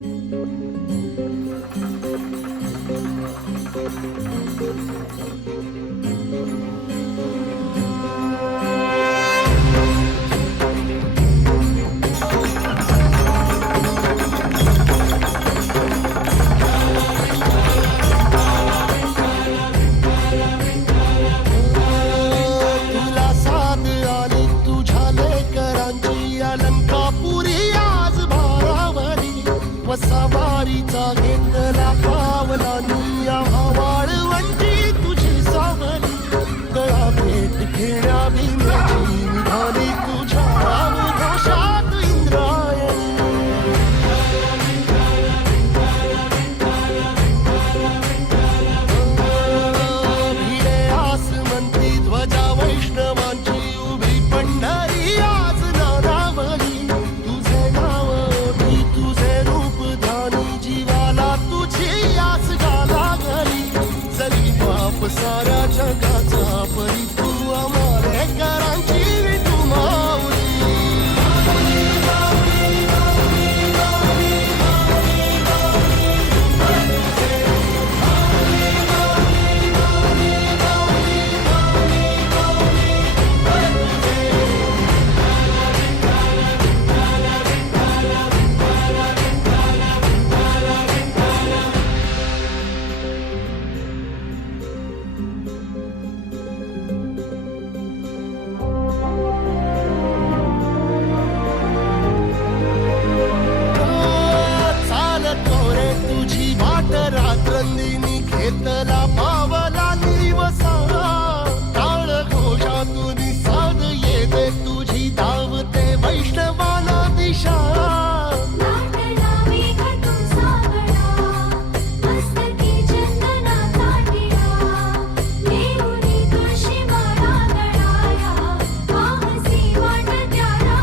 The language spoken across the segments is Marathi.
तुला साथ आली तुझ्या लेकरांची अलंकापुरी आज भारावरी वसावारीचा घेतला पावला निया वाळवंटी तुझी सावली गळा भेट घेण्या बिंद्याची निघाली तुझ्या घोषात इंद्रायणी भिडे आसमंती ध्वजा वैष्णवांची उभी पंढरी आज नानावली तुझे नाव ओढी तुझे रूप ध्यानी जीवाला तुझी आस लागली जरी बाप साऱ्या जगाचा परी तू अमारेकरांची विठू माऊली चालतो रे तुझी वाट रात्रंदिनी घेतला पावला निवसा टाळ घोषातून साध येते तुझी धावते वैष्णवाला दिशा नाटला मेघातून सागरा मस्तकी चंदनाचा टिळा देऊनी तुळशी माळा गळाया वाहसी वाट त्याला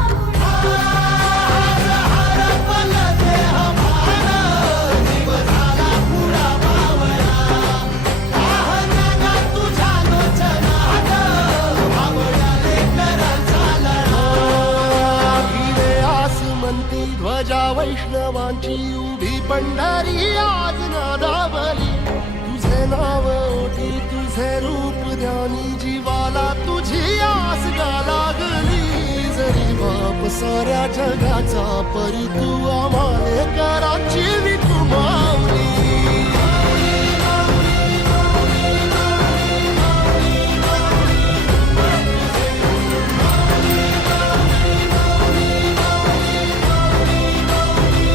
भिडे आसमंती ध्वजा वैष्णवांची उभी पंढरी आज नादावली तुझे नाव ओढी तुझे रूप ध्यानी जीवाला तुझी आस लागली जरी बाप साऱ्या जगाचा परी तू